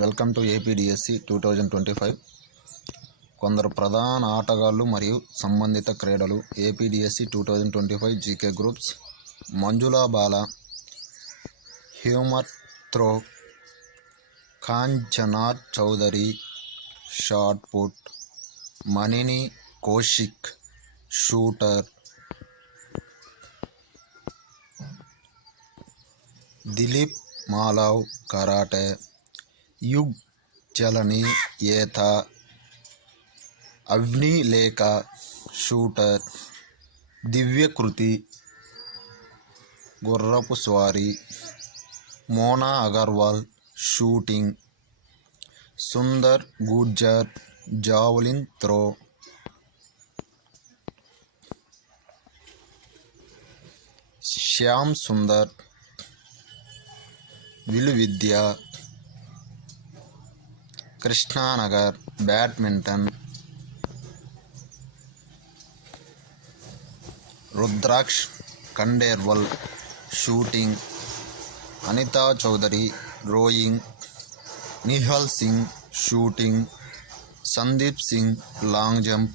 Welcome to APDSC two thousand twenty five. కొందరు ప్రధాన ఆటగాళ్ళు మరియు సంబంధిత క్రీడలు APDSC two thousand twenty five GK groups. Manjula Bala hammer throw Kanchanar Chaudhary shot put Manini Kaushik shooter Dilip Malav karate Yug Chalani ఈత Avni Lekha shooter Divyakriti గుర్రపు స్వారీ Mona Agarwal shooting Sundar Gurjar javelin throw. Shyam Sundar విలువిద్య Krishnanagar badminton Rudraksh Khandelwal shooting Anita Chaudhary rowing Nihal Singh shooting Sandeep Singh long jump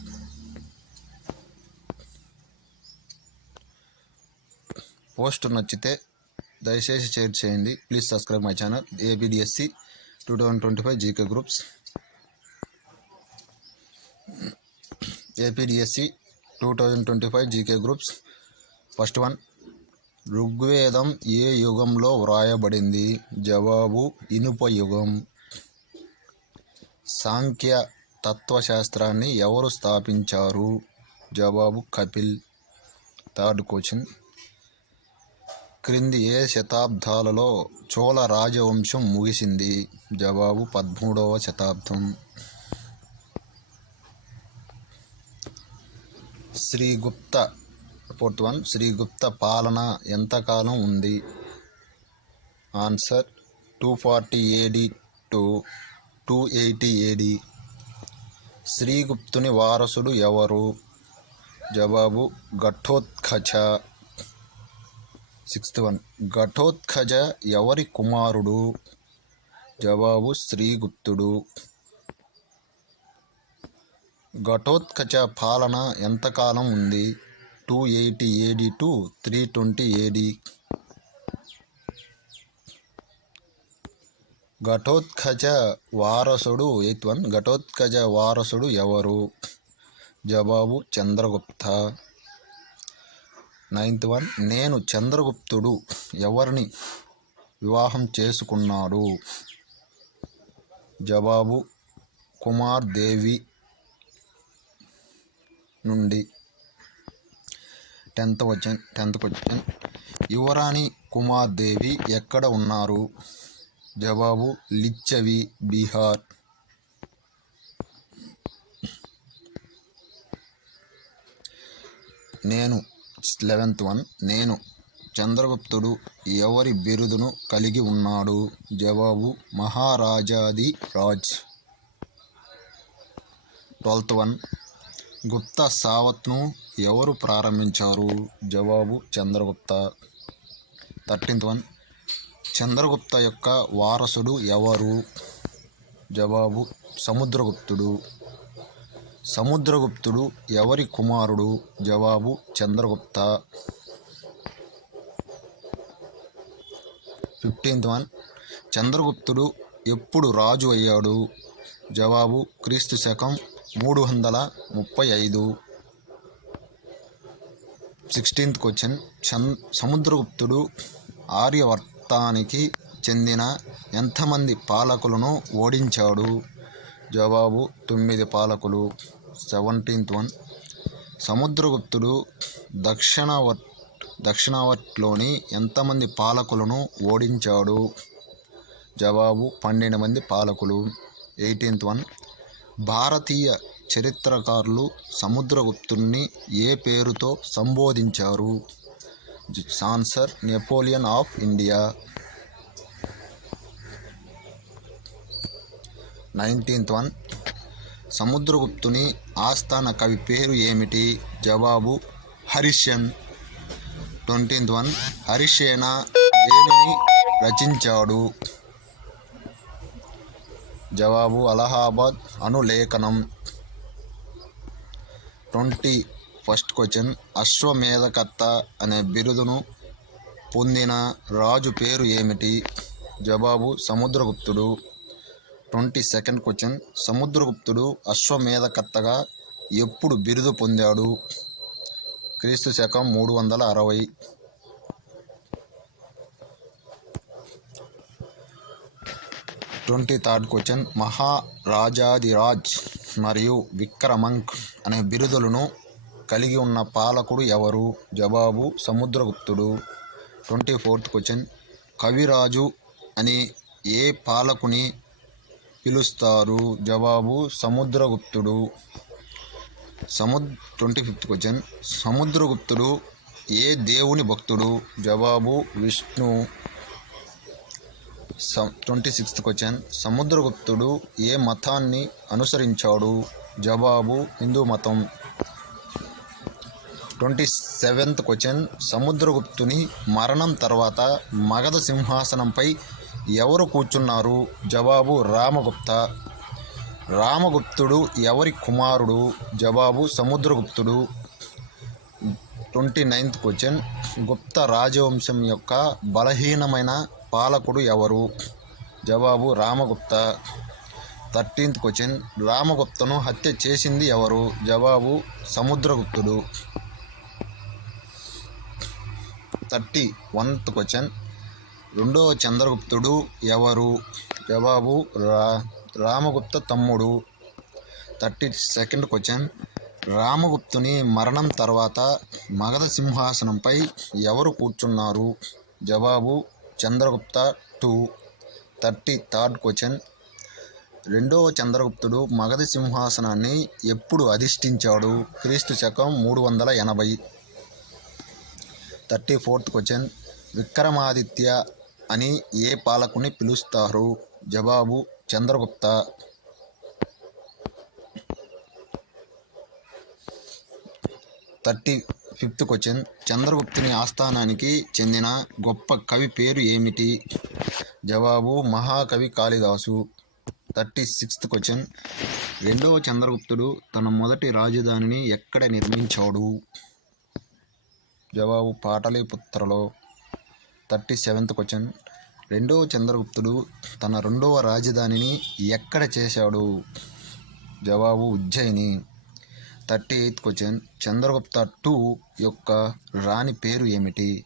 post నచ్చితే దయచేసి share చేయండి. Please subscribe my channel. APDSC two thousand twenty five GK groups APDSC two thousand twenty five GK groups first one ఋగ్వేదం ఏ యుగంలో వ్రాయబడింది? జవాబు ఇనుప యుగం. సాంఖ్య తత్వశాస్త్రాన్ని ఎవరు స్థాపించారు? జవాబు కపిల్. థర్డ్ క్వశ్చన్ క్రింది ఏ శతాబ్దాలలో చోళ రాజవంశం ముగిసింది? జవాబు పదమూడవ శతాబ్దం. శ్రీగుప్త ఫోర్త్ వన్ శ్రీగుప్త పాలన ఎంతకాలం ఉంది? Answer two forty AD to two eighty AD శ్రీగుప్తుని వారసుడు ఎవరు? జవాబు ఘట్టోత్కచ సిక్స్త్ వన్. ఘటోత్కజ ఎవరి కుమారుడు? జవాబు శ్రీగుప్తుడు. ఘటోత్కచ పాలన ఎంతకాలం ఉంది? Two eighty AD to three twenty AD Ghatotkacha వారసుడు ఎయిత్ వన్. ఘటోత్కజ వారసుడు ఎవరు? జవాబు చంద్రగుప్త. Ninth one. నేను చంద్రగుప్తుడు. ఎవరిని వివాహం చేసుకున్నాడు జవాబు కుమార్ దేవి నుండి. Tenth question tenth question. యువరాణి కుమార్ దేవి ఎక్కడ ఉన్నారు? జవాబు లిచ్చవి బీహార్. నేను లెవెన్త్ వన్ నేను చంద్రగుప్తుడు ఎవరి బిరుదును కలిగి ఉన్నాడు? జవాబు మహారాజాది రాజ్. ట్వెల్త్ వన్ గుప్త సావత్ను ఎవరు ప్రారంభించారు? జవాబు చంద్రగుప్త. థర్టీన్త్ వన్ చంద్రగుప్త యొక్క వారసుడు ఎవరు? జవాబు సముద్రగుప్తుడు. సముద్రగుప్తుడు ఎవరి కుమారుడు? జవాబు చంద్రగుప్త. Fifteenth one. చంద్రగుప్తుడు ఎప్పుడు రాజు అయ్యాడు? జవాబు క్రీస్తు శకం మూడు వందల ముప్పై ఐదు. Sixteenth question. చం సముద్రగుప్తుడు ఆర్యవర్తానికి చెందిన ఎంతమంది పాలకులను ఓడించాడు? జవాబు తొమ్మిది పాలకులు. సెవెంటీన్త్ వన్ సముద్రగుప్తుడు దక్షిణావట్ దక్షిణావట్లోని ఎంతమంది పాలకులను ఓడించాడు? జవాబు పన్నెండు మంది పాలకులు. ఎయిటీన్త్ వన్ భారతీయ చరిత్రకారులు సముద్రగుప్తుణ్ణి ఏ పేరుతో సంబోధించారు? Answer Napoleon of India nineteenth one. సముద్రగుప్తుని ఆస్థాన కవి పేరు ఏమిటి? జవాబు హరిషన్ ట్వంటీన్త్ వన్. హరిషేన దేనిని రచించాడు? జవాబు అలహాబాద్ అనులేఖనం. Twenty first question. అశ్వమేధకర్త అనే బిరుదును పొందిన రాజు పేరు ఏమిటి? జవాబు సముద్రగుప్తుడు. Twenty second question. సముద్రగుప్తుడు అశ్వమేధకర్తగా ఎప్పుడు బిరుదు పొందాడు? క్రీస్తు శకం మూడు వందల అరవై. Twenty third question. మహారాజాదిరాజ్ మరియు విక్రమంక్ అనే బిరుదులను కలిగి ఉన్న పాలకుడు ఎవరు? జవాబు సముద్రగుప్తుడు. Twenty fourth question. కవిరాజు అని ఏ పాలకుని పిలుస్తారు. జవాబు సముద్రగుప్తుడు. సముద్ ట్వంటీ ఫిఫ్త్ క్వశ్చన్. సముద్రగుప్తుడు ఏ దేవుని భక్తుడు? జవాబు విష్ణు. Twenty sixth question. సముద్రగుప్తుడు ఏ మతాన్ని అనుసరించాడు? జవాబు హిందూ మతం. Twenty seventh question. సముద్రగుప్తుని మరణం తర్వాత మగధ సింహాసనంపై ఎవరు కూర్చున్నారు? జవాబు రామగుప్త. రామగుప్తుడు ఎవరి కుమారుడు? జవాబు సముద్రగుప్తుడు. Twenty ninth question. గుప్త రాజవంశం యొక్క బలహీనమైన పాలకుడు ఎవరు? జవాబు రామగుప్త. Thirteenth question. రామగుప్తను హత్య చేసింది ఎవరు? జవాబు సముద్రగుప్తుడు. Thirty oneth question. రెండవ చంద్రగుప్తుడు ఎవరు? జవాబు రా రామగుప్త తమ్ముడు. Thirty second question. రామగుప్తుని మరణం తర్వాత మగధ సింహాసనంపై ఎవరు కూర్చున్నారు? జవాబు Chandragupta two. Thirty third question. రెండవ చంద్రగుప్తుడు మగధ సింహాసనాన్ని ఎప్పుడు అధిష్ఠించాడు? క్రీస్తు శకం మూడు వందల ఎనభై. Thirty fourth question. విక్రమాదిత్య అని ఏ పాలకుని పిలుస్తారు? జవాబు చంద్రగుప్త. Thirty fifth question. చంద్రగుప్తుని ఆస్థానానికి చెందిన గొప్ప కవి పేరు ఏమిటి? జవాబు మహాకవి కాళిదాసు. Thirty sixth question. రెండవ చంద్రగుప్తుడు తన మొదటి రాజధానిని ఎక్కడ నిర్మించాడు? జవాబు పాటలీపుత్రలో. Thirty seventh question. రెండవ చంద్రగుప్తుడు తన రెండవ రాజధానిని ఎక్కడ చేశాడు? జవాబు Ujjayini. Thirty eighth question. Chandragupta two యొక్క రాణి పేరు ఏమిటి?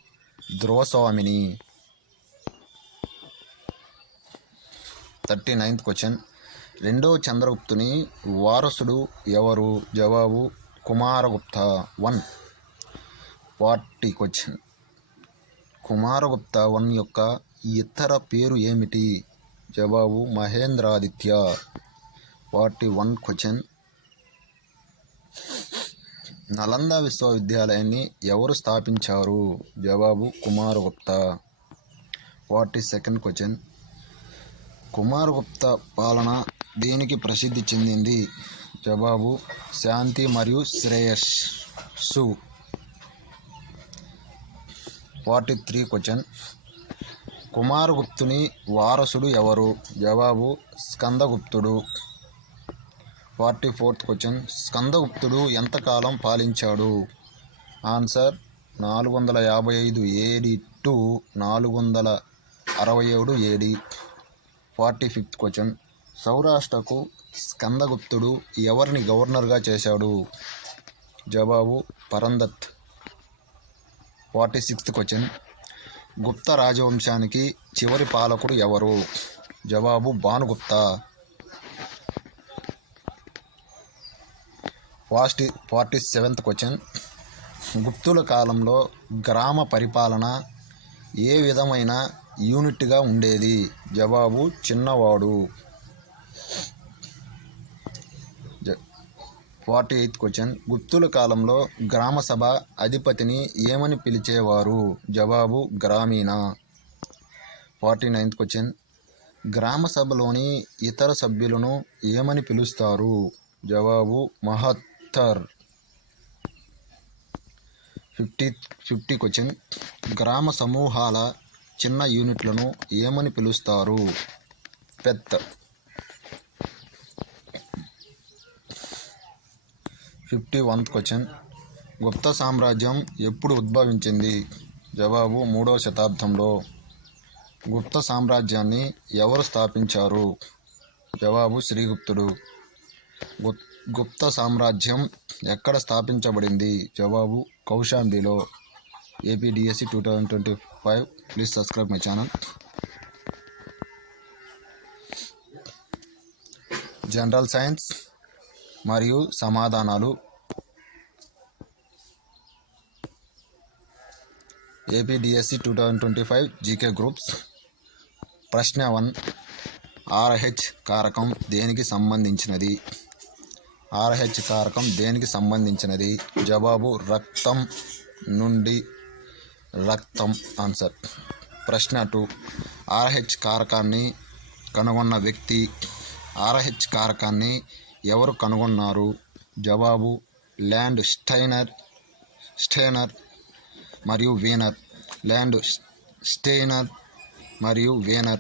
Dhruvaswamini thirty ninth question. రెండవ చంద్రగుప్తుని వారసుడు ఎవరు? జవాబు Kumaragupta. One. Forty question. Kumaragupta one యొక్క ఇతర పేరు ఏమిటి? జవాబు Mahendraditya. Forty one question. Nalanda విశ్వవిద్యాలయాన్ని ఎవరు స్థాపించారు? జవాబు Kumaragupta. Forty second question. Kumaragupta పాలన దేనికి ప్రసిద్ధి చెందింది? జవాబు శాంతి మరియు శ్రేయస్సు. Forty three question. కుమారగుప్తుని వారసుడు ఎవరు? జవాబు స్కందగుప్తుడు. Forty fourth question. స్కందగుప్తుడు ఎంతకాలం పాలించాడు? ఆన్సర్ నాలుగు వందల యాభై ఐదు ఏడి టు నాలుగు వందల అరవై ఏడు ఏడి. Forty fifth question. సౌరాష్ట్రకు స్కందగుప్తుడు ఎవరిని గవర్నర్గా చేశాడు? జవాబు Parnadatta. Forty sixth question. Gupta రాజవంశానికి చివరి పాలకుడు ఎవరు? జవాబు Bhanugupta. Forty forty seventh question. గుప్తుల కాలంలో గ్రామ పరిపాలన ఏ విధమైన యూనిట్గా ఉండేది? జవాబు చిన్నవాడు. ఫార్టీ ఎయిత్ క్వశ్చన్ గుప్తుల కాలంలో గ్రామ సభ అధిపతిని ఏమని పిలిచేవారు? జవాబు గ్రామీణ. ఫార్టీ నైన్త్ క్వశ్చన్ గ్రామ సభలోని ఇతర సభ్యులను ఏమని పిలుస్తారు? జవాబు మహత్తర్. ఫిఫ్టీ ఫిఫ్టీ క్వశ్చన్ గ్రామ సమూహాల చిన్న యూనిట్లను ఏమని పిలుస్తారు? పెద్ద. Fifty వన్త్ question. గుప్త సామ్రాజ్యం ఎప్పుడు ఉద్భవించింది? జవాబు మూడవ శతాబ్దంలో. గుప్త సామ్రాజ్యాన్ని ఎవరు స్థాపించారు? జవాబు శ్రీగుప్తుడు. గుప్ గుప్త సామ్రాజ్యం ఎక్కడ స్థాపించబడింది? జవాబు కౌశాంబిలో. APDSC two thousand twenty five. Please subscribe my channel. General science. మరియు సమాధానాలు. APDSC two thousand twenty five GK groups ప్రశ్న వన్. ఆర్హెచ్ కారకం దేనికి సంబంధించినది? ఆర్హెచ్ కారకం దేనికి సంబంధించినది? జవాబు రక్తం నుండి రక్తం ఆన్సర్. ప్రశ్న టూ. ఆర్హెచ్ కారకాన్ని కనుగొన్న వ్యక్తి ఆర్హెచ్ కారకాన్ని ఎవరు కనుగొన్నారు? జవాబు ల్యాండ్ స్టైనర్ స్టైనర్ మరియు వీనర్. ల్యాండ్ స్టెయినర్ మరియు వీనర్.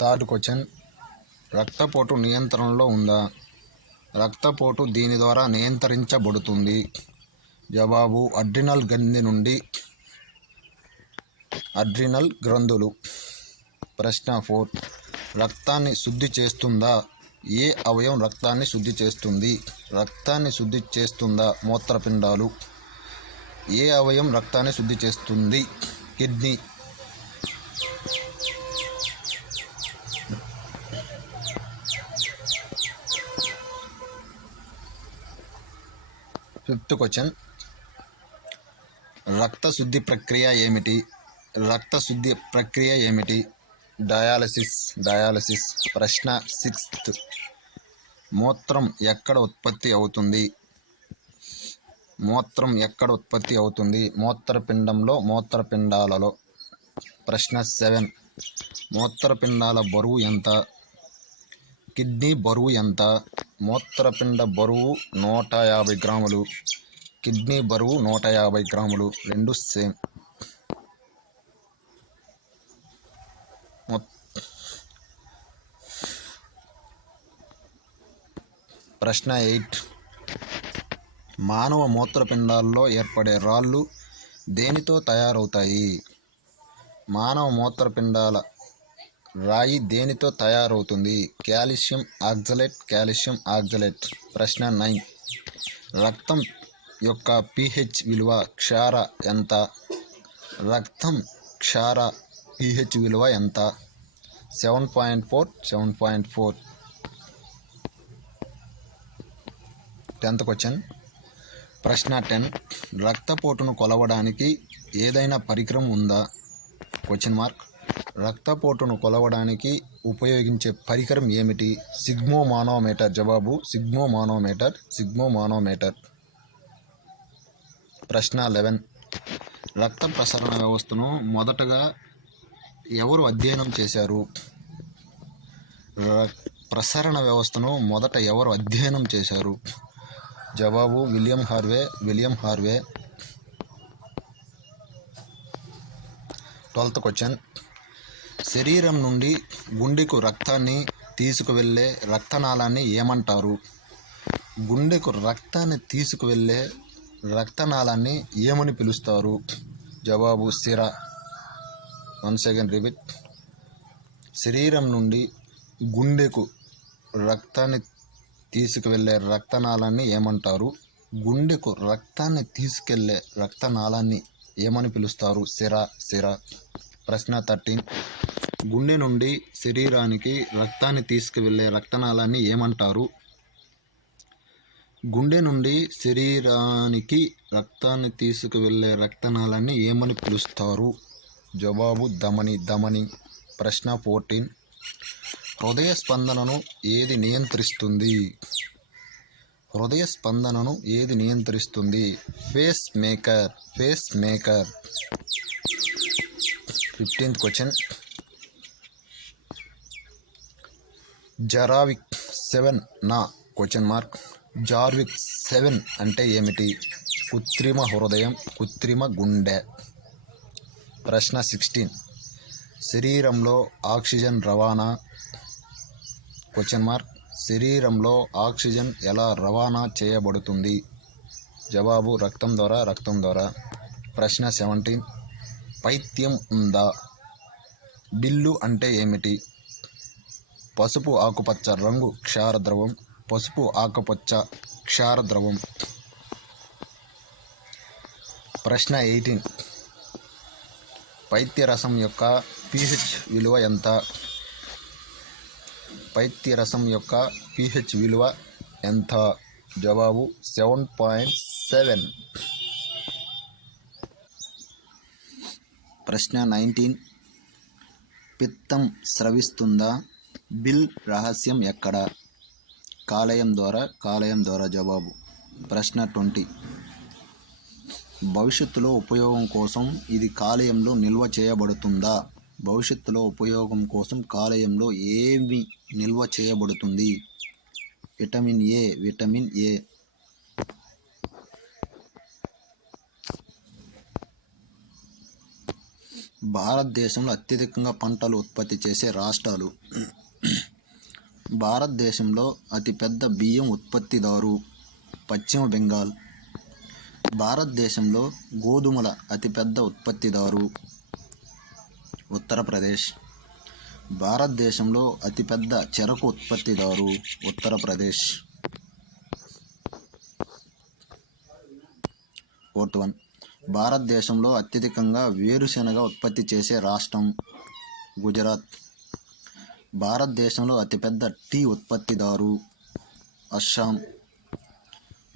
Third question. రక్తపోటు నియంత్రణలో ఉందా? రక్తపోటు దీని ద్వారా నియంత్రించబడుతుంది. జవాబు అడ్రినల్ గ్రంథి నుండి అడ్రినల్ గ్రంథులు. ప్రశ్న ఫోర్. రక్తాన్ని శుద్ధి చేస్తుందా? ఏ అవయవం రక్తాన్ని శుద్ధి చేస్తుంది? రక్తాన్ని శుద్ధి చేస్తుందా? మూత్రపిండాలు. ఏ అవయవం రక్తాన్ని శుద్ధి చేస్తుంది? కిడ్నీ. Fifth question. రక్త శుద్ధి ప్రక్రియ ఏమిటి? రక్త శుద్ధి ప్రక్రియ ఏమిటి? డయాలసిస్ డయాలసిస్ ప్రశ్న సిక్స్త్. మూత్రం ఎక్కడ ఉత్పత్తి అవుతుంది? మూత్రం ఎక్కడ ఉత్పత్తి అవుతుంది? మూత్రపిండంలో మూత్రపిండాలలో. ప్రశ్న సెవెన్. మూత్రపిండాల బరువు ఎంత? కిడ్నీ బరువు ఎంత? మూత్రపిండ బరువు నూట యాభై గ్రాములు. కిడ్నీ బరువు నూట యాభై గ్రాములు. రెండు సేమ్. ప్రశ్న ఎయిట్. మానవ మూత్రపిండాల్లో ఏర్పడే రాళ్ళు దేనితో తయారవుతాయి? మానవ మూత్రపిండాల రాయి దేనితో తయారవుతుంది? Calcium oxalate calcium oxalate. ప్రశ్న నైన్. రక్తం యొక్క పిహెచ్ విలువ క్షార ఎంత? రక్తం క్షార పిహెచ్ విలువ ఎంత? Seven point four seven point four. Tenth question. ప్రశ్న టెన్. రక్తపోటును కొలవడానికి ఏదైనా పరికరం ఉందా? Question mark. రక్తపోటును కొలవడానికి ఉపయోగించే పరికరం ఏమిటి? సిగ్మో మానోమీటర్ జవాబు సిగ్మో మానోమీటర్ సిగ్మో మానోమీటర్ ప్రశ్న లెవెన్. రక్త ప్రసరణ వ్యవస్థను మొదటగా ఎవరు అధ్యయనం చేశారు? ప్రసరణ వ్యవస్థను మొదట ఎవరు అధ్యయనం చేశారు? జవాబు William Harvey William Harvey. Twelfth question. శరీరం నుండి గుండెకు రక్తాన్ని తీసుకువెళ్ళే రక్తనాళాన్ని ఏమంటారు? గుండెకు రక్తాన్ని తీసుకువెళ్ళే రక్తనాళాన్ని ఏమని పిలుస్తారు? జవాబు స్థిర వన్ సెకండ్ రిపీట్ శరీరం నుండి గుండెకు రక్తాన్ని తీసుకువెళ్ళే రక్తనాళాన్ని ఏమంటారు? గుండెకు రక్తాన్ని తీసుకెళ్ళే రక్తనాళాన్ని ఏమని పిలుస్తారు? సిర సిర ప్రశ్న థర్టీన్. గుండె నుండి శరీరానికి రక్తాన్ని తీసుకువెళ్ళే రక్తనాళాన్ని ఏమంటారు? గుండె నుండి శరీరానికి రక్తాన్ని తీసుకువెళ్ళే రక్తనాళాన్ని ఏమని పిలుస్తారు? జవాబు ధమని ధమని. ప్రశ్న ఫోర్టీన్. హృదయ స్పందనను ఏది నియంత్రిస్తుంది? హృదయ స్పందనను ఏది నియంత్రిస్తుంది? Pacemaker pacemaker. Fifteenth question. Jarvik seven నా క్వశ్చన్ మార్క్. జార్విక్ సెవెన్ అంటే ఏమిటి? కృత్రిమ హృదయం కృత్రిమ గుండె. ప్రశ్న సిక్స్టీన్ శరీరంలో ఆక్సిజన్ రవాణా? క్వశ్చన్ మార్క్ శరీరంలో ఆక్సిజన్ ఎలా రవాణా చేయబడుతుంది? జవాబు రక్తం ద్వారా రక్తం ద్వారా. ప్రశ్న సెవెంటీన్ పైత్యం ఉందా? బిల్లు అంటే ఏమిటి? పసుపు ఆకుపచ్చ రంగు క్షారద్రవం. పసుపు ఆకుపచ్చ క్షారద్రవం. ప్రశ్న ఎయిటీన్ పైత్యరసం యొక్క పిహెచ్ విలువ ఎంత? పైత్యరసం యొక్క పిహెచ్ విలువ ఎంత? జవాబు సెవెన్ పాయింట్ సెవెన్. ప్రశ్న నైన్టీన్. పిత్తం స్రవిస్తుందా? బిల్ రహస్యం ఎక్కడ? కాలేయం ద్వారా కాలేయం ద్వారా జవాబు. ప్రశ్న ట్వంటీ. భవిష్యత్తులో ఉపయోగం కోసం ఇది కాలేయంలో నిల్వ చేయబడుతుందా? భవిష్యత్తులో ఉపయోగం కోసం కాలేయంలో ఏమి నిల్వ చేయబడుతుంది? Vitamin A vitamin A. భారతదేశంలో అత్యధికంగా పంటలు ఉత్పత్తి చేసే రాష్ట్రాలు. భారతదేశంలో అతిపెద్ద బియ్యం ఉత్పత్తిదారు పశ్చిమ బెంగాల్. భారతదేశంలో గోధుమల అతిపెద్ద ఉత్పత్తిదారు ఉత్తరప్రదేశ్. భారతదేశంలో అతిపెద్ద చెరకు ఉత్పత్తిదారు ఉత్తరప్రదేశ్. ఫోర్త్ వన్ భారతదేశంలో అత్యధికంగా వేరుశెనగ ఉత్పత్తి చేసే రాష్ట్రం గుజరాత్. భారతదేశంలో అతిపెద్ద టీ ఉత్పత్తిదారు అస్సాం.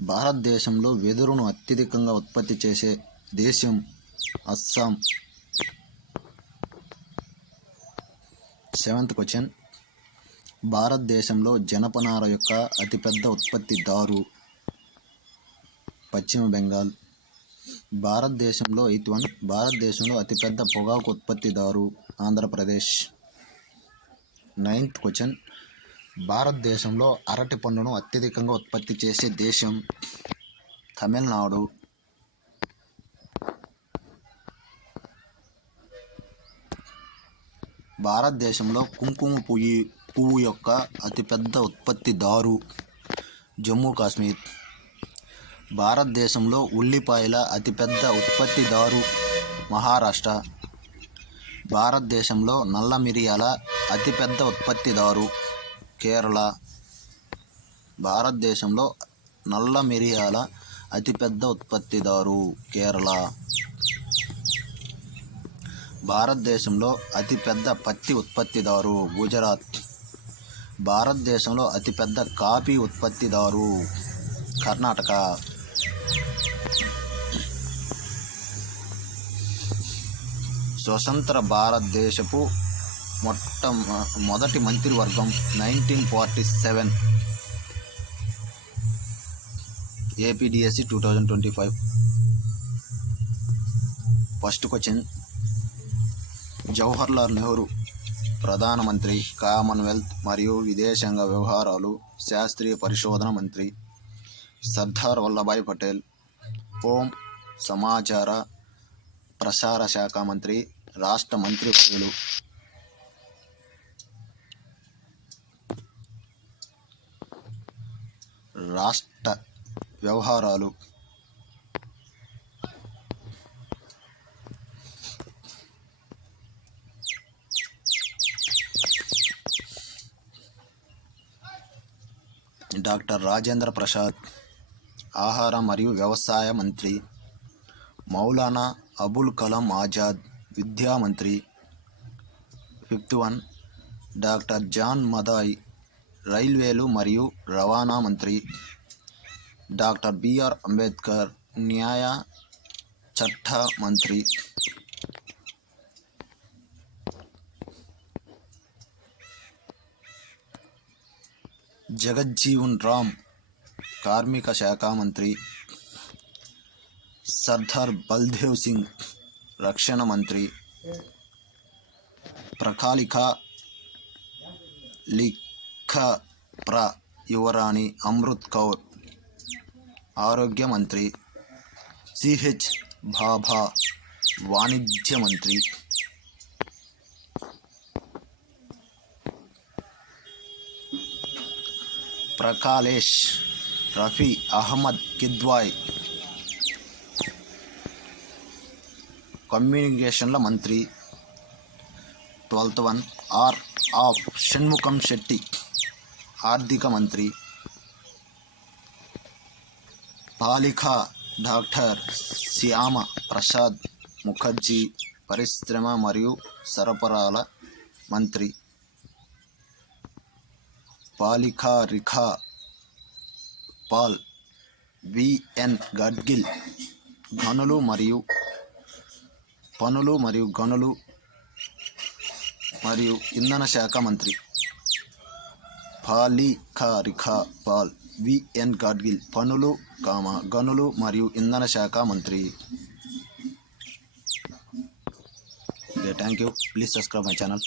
భారతదేశంలో వెదురును అత్యధికంగా ఉత్పత్తి చేసే దేశం అస్సాం. Seventh question. భారతదేశంలో జనపనార యొక్క అతిపెద్ద ఉత్పత్తిదారు పశ్చిమ బెంగాల్. భారతదేశంలో ఎయిత్ వన్ భారతదేశంలో అతిపెద్ద పొగాకు ఉత్పత్తిదారు ఆంధ్రప్రదేశ్. Ninth question. భారతదేశంలో అరటి పండును అత్యధికంగా ఉత్పత్తి చేసే దేశం తమిళనాడు. భారతదేశంలో కుంకుమ పువ్వు పువ్వు యొక్క అతిపెద్ద ఉత్పత్తిదారు జమ్మూ కాశ్మీర్. భారతదేశంలో ఉల్లిపాయల అతిపెద్ద ఉత్పత్తిదారు మహారాష్ట్ర. భారతదేశంలో నల్ల మిరియాల అతిపెద్ద ఉత్పత్తిదారు కేరళ భారతదేశంలో నల్ల మిరియాల అతిపెద్ద ఉత్పత్తిదారు కేరళ. భారతదేశంలో అతిపెద్ద పత్తి ఉత్పత్తిదారు గుజరాత్. భారతదేశంలో అతిపెద్ద కాఫీ ఉత్పత్తిదారు కర్ణాటక. స్వతంత్ర భారతదేశపు మొట్ట మొదటి మంత్రివర్గం nineteen forty seven APDSC two thousand twenty five first question Jawaharlal Nehru ప్రధానమంత్రి కామన్వెల్త్ మరియు విదేశాంగ వ్యవహారాలు శాస్త్రీయ పరిశోధన మంత్రి సర్దార్ వల్లభాయ్ పటేల్ హోం సమాచార ప్రసార శాఖ మంత్రి రాష్ట్ర మంత్రి రాష్ట్ర వ్యవహారాలు. డాక్టర్ రాజేంద్ర ప్రసాద్ ఆహార మరియు వ్యవసాయ మంత్రి. మౌలానా అబుల్ కలాం ఆజాద్ విద్యా మంత్రి. Fifth one doctor John Mathai రైల్వేలు మరియు రవాణా మంత్రి డాక్టర్ బిఆర్ అంబేద్కర్ న్యాయ చట్ట మంత్రి జగజ్జీవన్ రామ్ కార్మిక శాఖ మంత్రి సర్దార్ బల్దేవ్ సింగ్ రక్షణ మంత్రి ప్రకాళిక లీగ్ ప్ర యువరాణి అమృత్ కౌర్ ఆరోగ్య మంత్రి సిహెచ్ భాభా వాణిజ్య మంత్రి. ప్రకాలేష్ రఫీ అహ్మద్ కిద్వాయ్ కమ్యూనికేషన్ల మంత్రి. Twelfth one R of Shanmukham Chetty. ఆర్థిక మంత్రి పాలిక డాక్టర్ శ్యామ ప్రసాద్ ముఖర్జీ పరిశ్రమ మరియు సరఫరాల మంత్రి పాలికా రిఖా పాల్ విఎన్ గడ్గిల్ గనులు మరియు పనులు మరియు గనులు మరియు ఇంధన శాఖ మంత్రి. పాలికా రిఖా పాల్ విఎన్ గాడ్గిల్ పనులు కామ గనులు మరియు ఇంధన శాఖ మంత్రి. Thank you please subscribe my channel